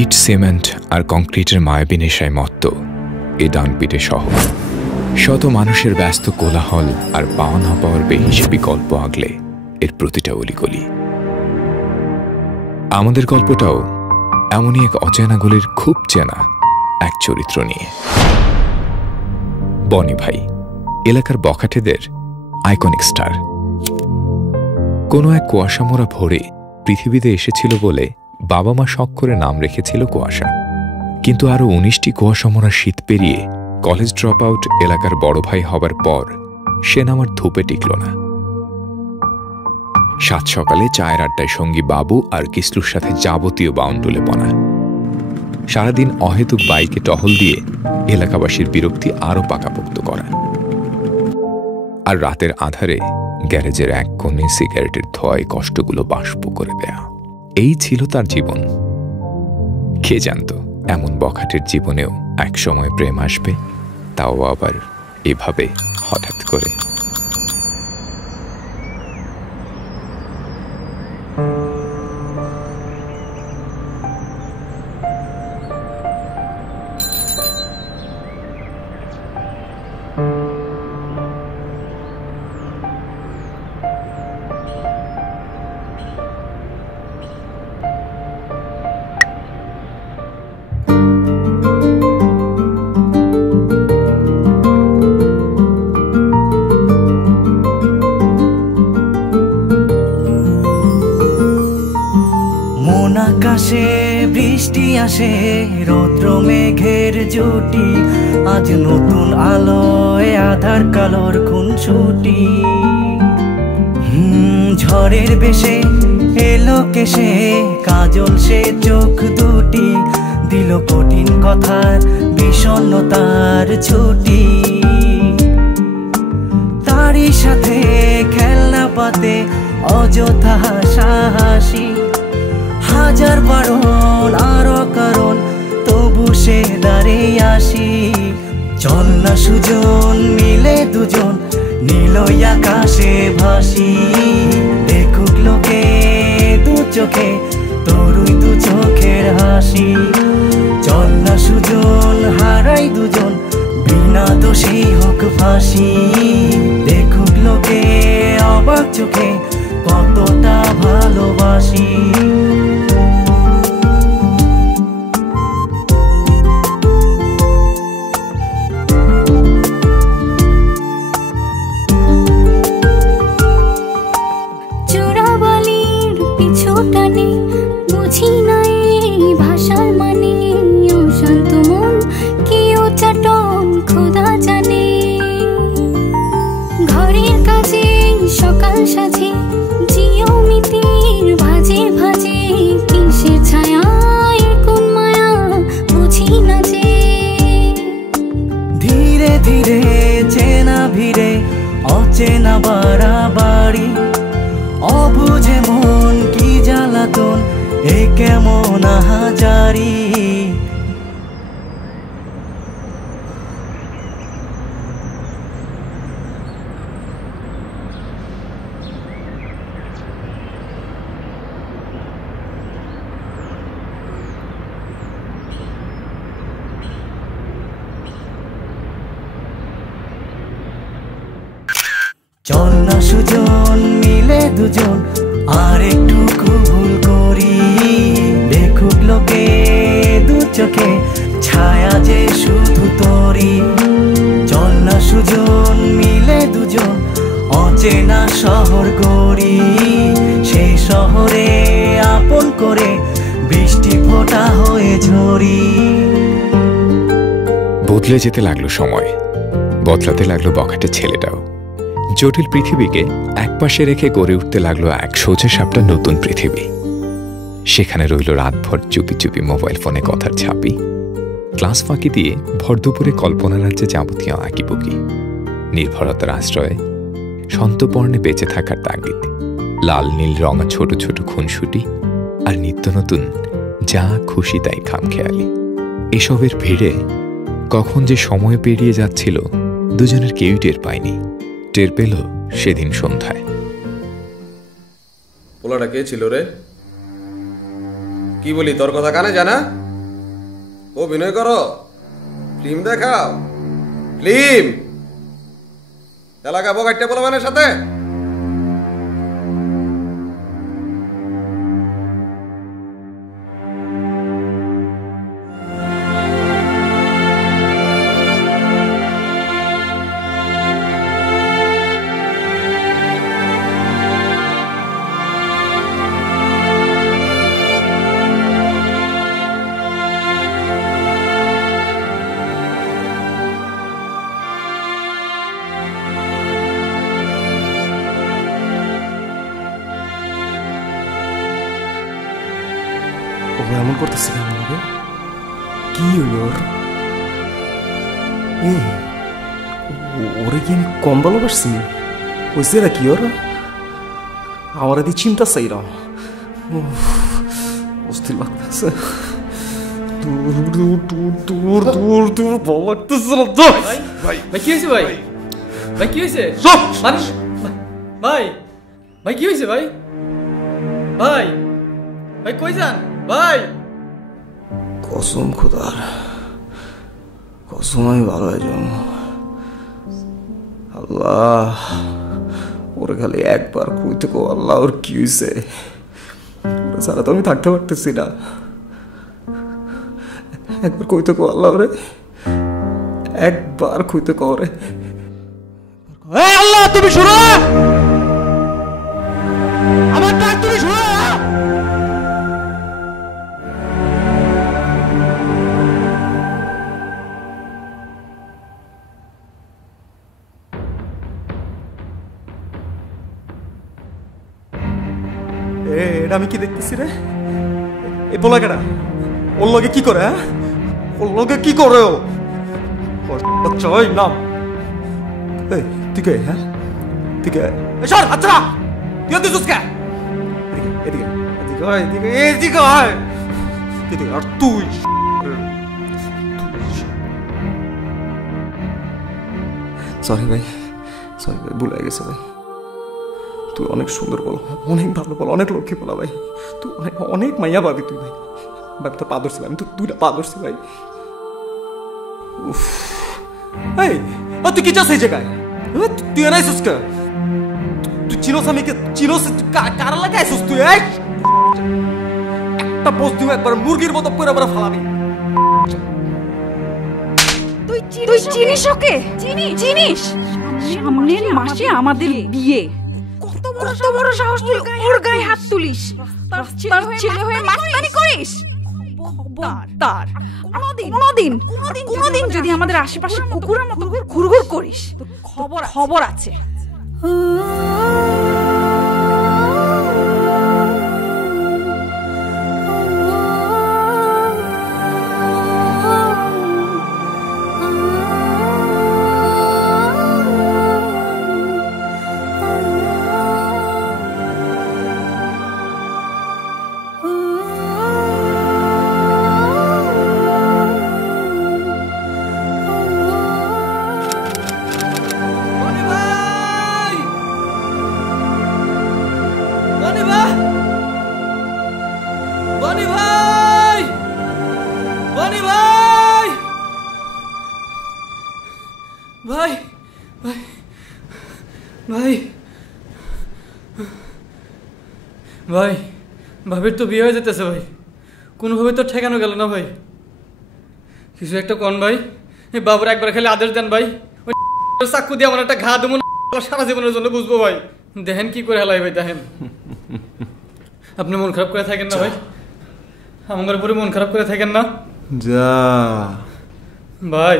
ইট, cement আর কংক্রিটের মায়াবী নেশায় মত্ত এ ডানপিটে শহর। শত মানুষের ব্যস্ত কোলাহল আর পাওয়া না পাওয়ার বেহিসেবি গল্প আগলে এর প্রতিটা অলিগলি। আমাদের গল্পটাও এমনই এক অচেনা গলির খুব চেনা এক চরিত্র নিয়ে। বনি ভাই, এলাকার বখাটেদের আইকনিক স্টার। কোনো এক কুয়াশামোড়া ভোরে পৃথিবীতে এসেছিল বলে বাবা মা শখ করে নাম রেখেছিল কুয়াশা। কিন্তু আরও 19টি কুয়াশামোড়া শীত পেরিয়ে কলেজ ড্রপ আউট এলাকার বড় ভাই হবার পর সে নাম আর ধূপে টিকল না। সাত সকালে চায়ের আড্ডায় সঙ্গী বাবু আর কিসলুর সাথে যাবতীয় বাউন্ডুলে পনা। সারাদিন অহেতুক বাইকে টহল দিয়ে এলাকাবাসীর বিরক্তি আরও পাকাপোক্ত করা। আর রাতের আধারে গ্যারেজের এক কোণে সিগারেটের ধোঁয়ায় কষ্টগুলো বাষ্প করে দেয়া। এই ছিল তার জীবন। কে জানত এমন বখাটের জীবনেও একসময় প্রেম আসবে, তাও আবার এভাবে হঠাৎ করে। আকাশে বৃষ্টি আসে, রৌদ্র মেঘের জুটি, আজ নতুন আলোয় আধার কালোর খুনসুটি। ঝড়ের বেশে এলো কেশে, কাজল সে চোখ দুটি, দিল কঠিন কথার বিষণ্ণতার ছুটি। তারই সাথে খেলনা পাতে অযথা হাসাহাসি, হাজার বারণ আরো কারণ তবু সে দাঁড়িয়ে আসি। চল না সুজন মিলে দুজন নীলই আকাশে ভাসি, দেখুক লোকে দু চোখে তোরই দু চোখের হাসি। চল না সুজন হারাই দুজন বিনা দোষী হোক ফাঁসি, দেখুক লোকে অবাক চোখে কতটা ভালোবাসি। সকাল সাজে জিওমিতির ভাজে ভাজে, কিসের ছায়ায় কোন মায়া বুঝি না যে। ধীরে ধীরে চেনা ভিড়ে অচেনা বাড়াবাড়ি, অবুঝে মন কি জ্বালাতন এ কেমন আহাজারি। চল না সুজন মিলে দুজন আর একটু ভুল করি, দেখুক লোকে দু চোখে ছায়া যে শুধু তোরি। চল না সুজন মিলে দুজন অচেনা শহর গড়ি, সেই শহরে আপন করে বৃষ্টি ফোঁটা হয়ে ঝরি। বদলে যেতে লাগলো সময়, বদলাতে লাগলো বখাটে ছেলেটাও। জটিল পৃথিবীকে একপাশে রেখে গড়ে উঠতে লাগলো এক সোজা সাপটা নতুন পৃথিবী। সেখানে রইল রাতভর চুপি চুপি মোবাইল ফোনে কথার ছাপি, ক্লাস ফাঁকি দিয়ে ভর দুপুরে কল্পনা রাজ্যে যাবতীয় আঁকিবুকি, নির্ভরতার আশ্রয়ে সন্তপর্ণে বেঁচে থাকার তাগিদ, লাল নীল রঙা ছোট ছোট খুনসুটি আর নিত্য নতুন যা খুশি তাই খামখেয়ালি। এসবের ভিড়ে কখন যে সময় পেরিয়ে যাচ্ছিল দুজনের কেউই টের পায়নি। টের পেল সেদিন সন্ধ্যায়। পোলাটা কে ছিল রে? কি বলি, তোর কথা কানে জানা? অভিনয় করো, ফিল্ম দেখাও, ফিল্ম এলাকা বগাইটে বলবেনের সাথে। এমন করতেছে কেন বাবা? কি হইল ওর? ওরে কি আমি কম ভালোবাসছি? হয়েছে এরা কি ওর? আমার এদি চিন্তা চাইরা অস্থির লাগতেছে। দূর দূর দূর দূর দূর দূর ভালো লাগতেছে না। ভাই কি হয়েছে ভাই? ভাই কি হয়েছে? ভাই ভাই কি হয়েছে ভাই? ভাই ভাই কই যান ভাই? কসম খোদার, কসম আমি ভালো হয়ে যাব। আল্লাহ ওরে খালি একবার কইতে কো, আল্লাহ ওর কি হয়েছে? ওরা ছাড়া তো আমি থাকতে পারতেছি না। একবার কইতে কো আল্লাহ ওরে, একবার কইতে কো ওরে। আল্লাহ তুমি শুনো, আমার ডাক তুমি শুনো। এটা আমি কি দেখতেছি রে? এই বলা কেডা? ওর লগে কি করে? হ্যাঁ, ওর লগে কি করে? ও আচ্ছা ওই নাম এই তুই কে? হ্যাঁ তুই কে? সর আচ্ছা তুই তো সুস্কা এদিকে এদিকে এদিকে এদিকে আয় এদিকে। আর তুই সরি ভাই, সরি ভাই, ভুলে গেছে ভাই। তুই অনেক সুন্দর বল, অনেক ভালো বল, অনেক লক্ষ্মী বলা ভাই। তুই অনেক অনেক মাইয়া পাবি তুই ভাই। ভাই তো পা ধরছি, আমি তো দুইটা পা ধরছি ভাই। এই তুই কি চাস এই জায়গায়? তুই এনাই সুস্কা, তুই চিনোস আমি চিনোস? কার লাগে আইসুস তুই? একটা পোজ দিও একবার মুরগির মতো করে আবার ফালাবি। তুই চিনিস ওকে? চিনিস? সামনের মাসে আমাদের বিয়ে। কত বড় সাহস তুই ওর গায়ে হাত তুলিস? তার ছেলে হয়ে মাস্তানি করিস? খবরদার কোনোদিন যদি আমাদের আশেপাশে কুকুরের মতো ঘুরঘুর করিস, খবর আছে। ভাই ভাই ভাই ভাই ভাবির তো বিয়ে হয়ে যেতেছে ভাই, কোনোভাবে তো ঠেকানো গেল না ভাই। কিছু একটা কোন ভাই, এই বাবুর একবার খালি আদেশ দেন ভাই, ওই চাকু দিয়ে আমার একটা ঘা দেবো সারা জীবনের জন্য বুঝবো ভাই। দেখেন কি করে হেলাই ভাই, দেখেন। আপনি মন খারাপ করে থাকেন না ভাই, আমার উপরে মন খারাপ করে থাকেন না যা ভাই।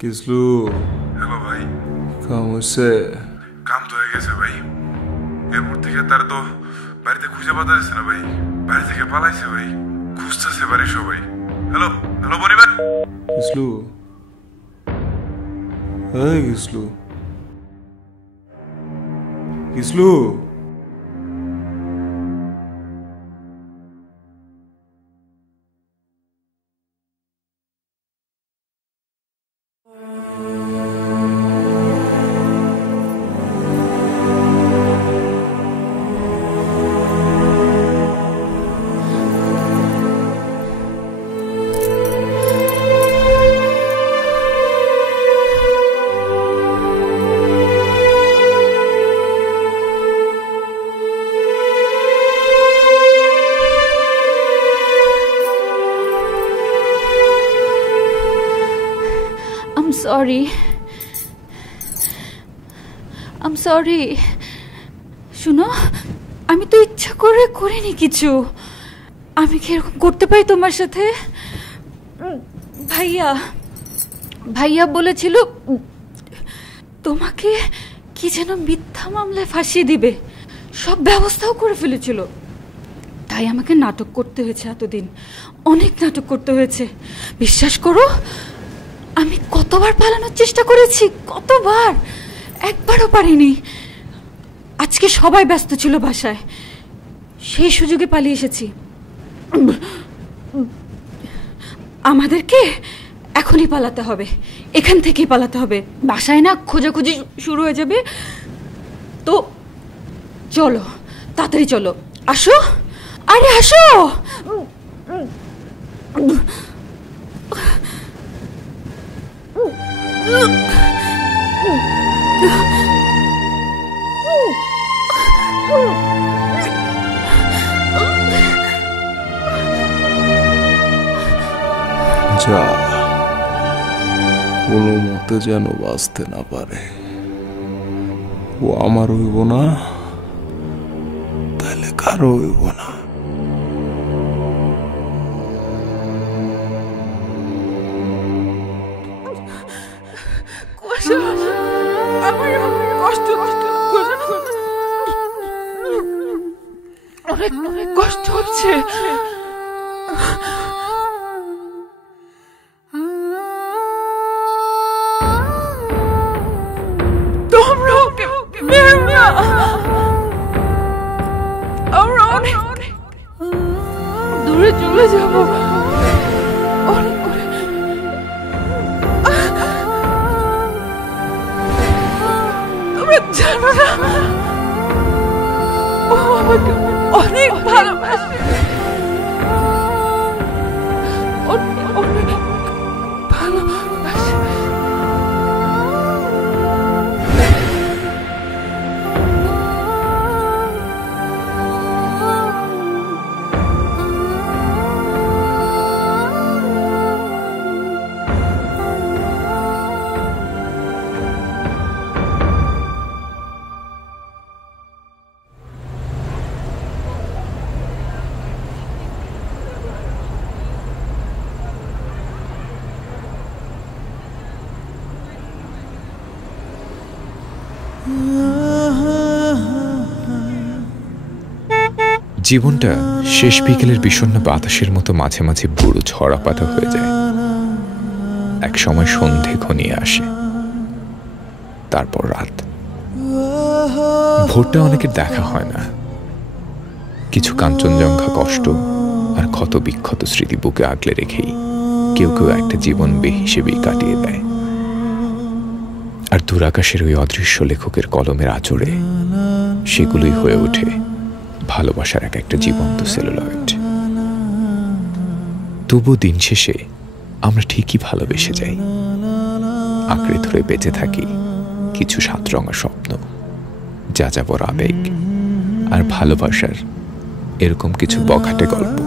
কিসলু? হ্যালো ভাই। কাম হয়েছে? কাম তো হয়ে গেছে ভাই। এরপর থেকে তার তো বাড়িতে খুঁজে পাওয়া যাচ্ছে না ভাই, বাড়ি থেকে পালাইছে ভাই, খুঁজতেছে বাড়ি সবাই। হ্যালো হ্যালো বনি ভাই। Kislu গিসলু গিসলু I'm sorry. শুনো, আমি তো ইচ্ছা করে করিনি কিছু। আমি কি এরকম করতে পারি তোমার সাথে? ভাইয়া বলেছিল তোমাকে কি যেন মিথ্যা মামলায় ফাঁসিয়ে দিবে, সব ব্যবস্থাও করে ফেলেছিল। তাই আমাকে নাটক করতে হয়েছে এতদিন, অনেক নাটক করতে হয়েছে। বিশ্বাস করো, আমি কতবার পালানোর চেষ্টা করেছি, কতবার, একবারও পারিনি। আজকে সবাই ব্যস্ত ছিল বাসায়, সেই সুযোগে পালিয়ে এসেছি। আমাদেরকে এখনই পালাতে হবে, এখান থেকেই পালাতে হবে। বাসায় না খোঁজাখুঁজি শুরু হয়ে যাবে। তো চলো, তাড়াতাড়ি চলো, আসো, আরে আসো। যা, কোনো মতে যেন বাঁচতে না পারে। ও আমার হইব না, তাহলে কারো হইব না। অনেক কষ্ট হচ্ছে। তোমরা ওকে মেরো না, আমরা অনেক দূরে চলে যাব, অনেক করে। তোমরা জানো না, ও আমাকে অনেক ভালোবাসে, অনেক ভালোবাসে। জীবনটা শেষ বিকেলের বিষণ্ণ বাতাসের মতো মাঝে মাঝে বুড়ো ঝরা পাতা হয়ে যায়। এক সময় সন্ধে ঘনিয়ে আসে, তারপর রাত। ভোরটা অনেকের দেখা হয় না। কিছু কাঞ্চনজঙ্ঘা কষ্ট আর ক্ষত বিক্ষত স্মৃতি বুকে আগলে রেখেই কেউ কেউ একটা জীবন বেহিসেবেই কাটিয়ে দেয়। আর দূরাকাশের ওই অদৃশ্য লেখকের কলমের আঁচড়ে সেগুলোই হয়ে ওঠে ভালোবাসার এক একটা জীবন্ত সেলুলয়েড। তবু দিন শেষে আমরা ঠিকই ভালোবেসে যাই, আঁকড়ে ধরে বেঁচে থাকি কিছু সাতরঙা স্বপ্ন, যাযাবর আবেগ আর ভালোবাসার এরকম কিছু বখাটে গল্প।